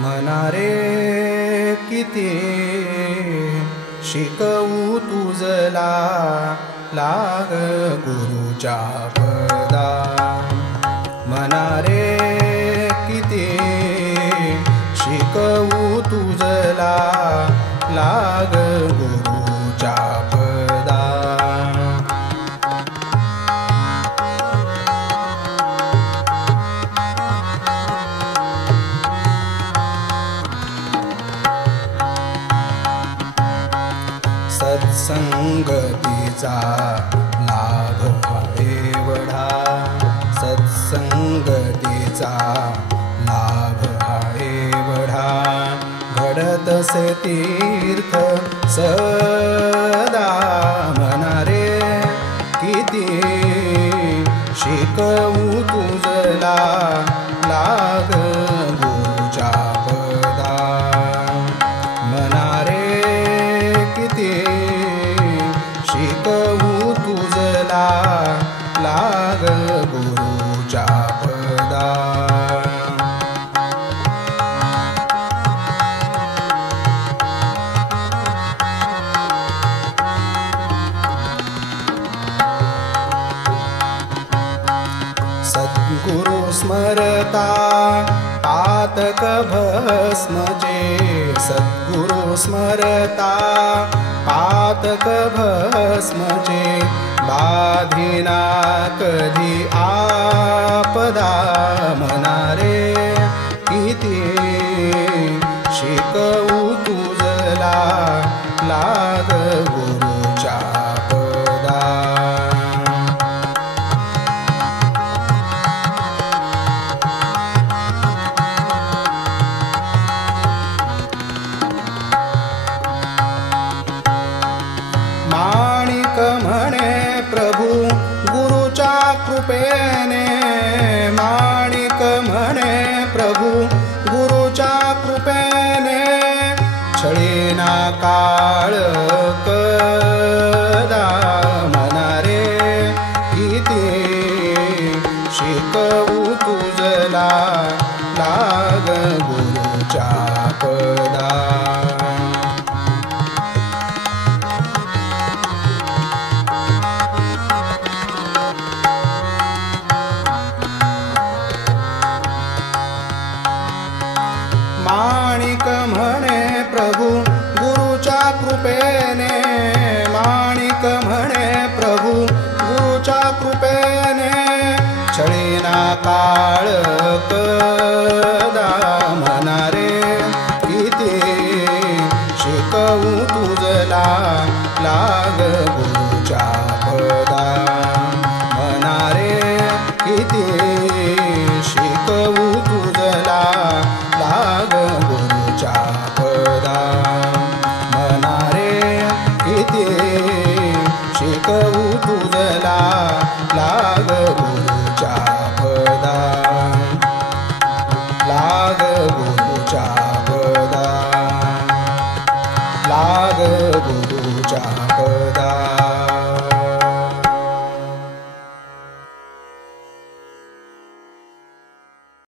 म्हणा रे किती शिकवू तुझला लाग गुरुच्या पदा। म्हणा रे किती शिकवू तुझला लाग गुरुच्या पदा। सत्संगतीचा लाभ हा एवढा, सत्संगतीचा लाभ हा एवढा, घडतसे तीर्थ सदा। म्हणा रे किती शिकवू तुझला लाग गुरुच्या पदा। म्हणा रे किती शिकवू तुझला लाग गुरुच्या पदा। सद्गुरु स्मरता पातक भस्मजे, सद्गुरु स्मरता पातक भस्मजे, बाधिना कधी आपदा। म्हणा रे किती शिकवू तुझला लाग गुरुच्या पदा। माणिक म्हणे प्रभु गुरुच्या कृपेने, माणिक म्हणे प्रभु गुरुच्या कृपेने, छळीना काळ कदा। म्हणा रे किती शिकवू तुझला लाग गुरुच्या पदा। माणिक म्हणे प्रभु गुरुच्या कृपेने, माणिक म्हणे प्रभु गुरुच्या कृपेने, छळीना काळ कदा। म्हणा रे किती शिकवू तुझला लाग